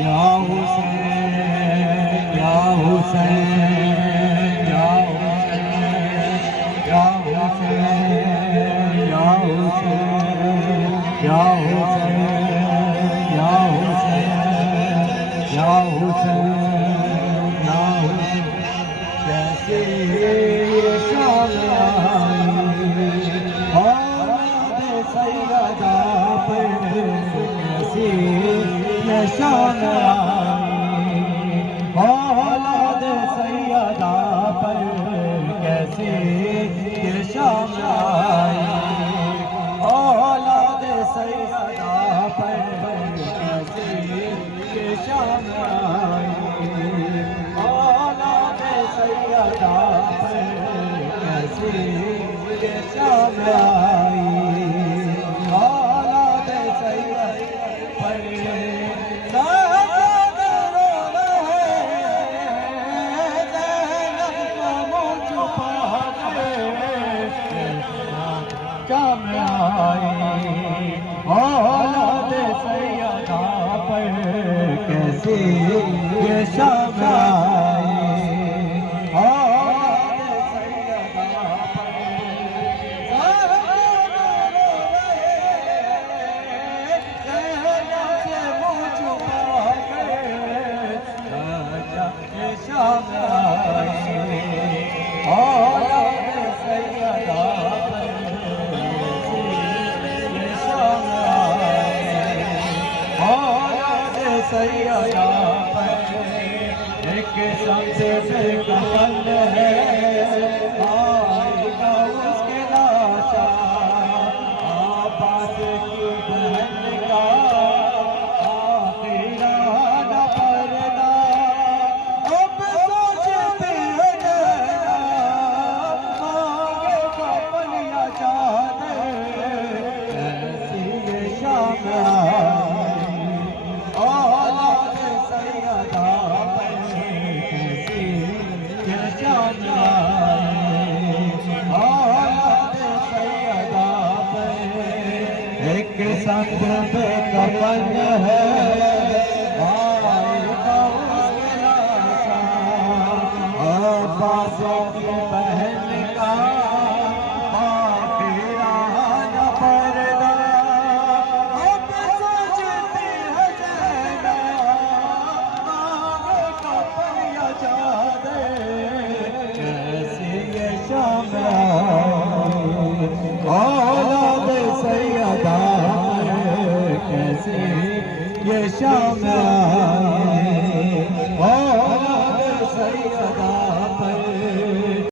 या हुसैन या हुसैन या हुसैन या हुसैन या हुसैन या हुसैन या हुसैन या हुसैन या हुसैन कैसे ये शाम आई औलाद सैयदा पर कैसे ये शाम आई औलाद सैयदा पर कैसे ये शाम आई औलाद सैयदा पर कैसे ये शाम आई औलाद सैयदा पर कैसे ये शाम आई औलाद सैयदा पर शाम आई औलाद सैयदा पर कैसे ये शाम आई औलाद सैयदा से मुँह छुपा के शाम आई औलाद सैयदा सैयदा पर एक सबसे कफन है आएगा उसके लाशा आबाद की बहन का आखिरा न पर्दा अब सोचते हैं मांगे कफन या चादर ऐसी ये शाम औलाद सैयदा पर कैसे ये शाम आई औलाद सैयदा पर एक संग पे कफन है आएगा उसके लाशा आबादों की बहन का आखिरा न पर्दा अब सोचते हैं जैना मांगे कफन या चादर कैसे ये शाम आई औलाद सैयदा पर कैसे ये शाम